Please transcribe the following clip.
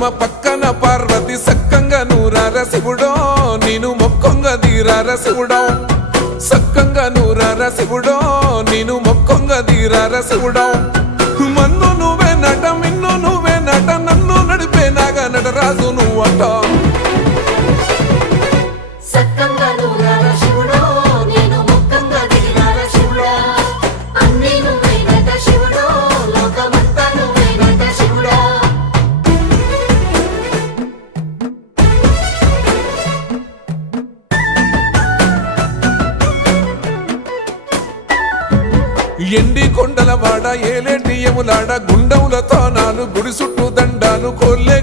పద్మ పక్కన పార్వతి సక్కంగా నూరార శివుడో నేను మొక్కొంగ దీరార శివుడో సక్కంగా నూరార శివుడో నేను మొక్కొంగ దీరార శివుడో మన్ను నువ్వే నట మిన్ను నువ్వే నట నన్ను నడిపే నాగా నటరాజు నువ్వట ఎండి కొండల వాడ ఏలేటి యములాడ గుండములతో నాలు గుడి చుట్టూ దండాలు కోల్లే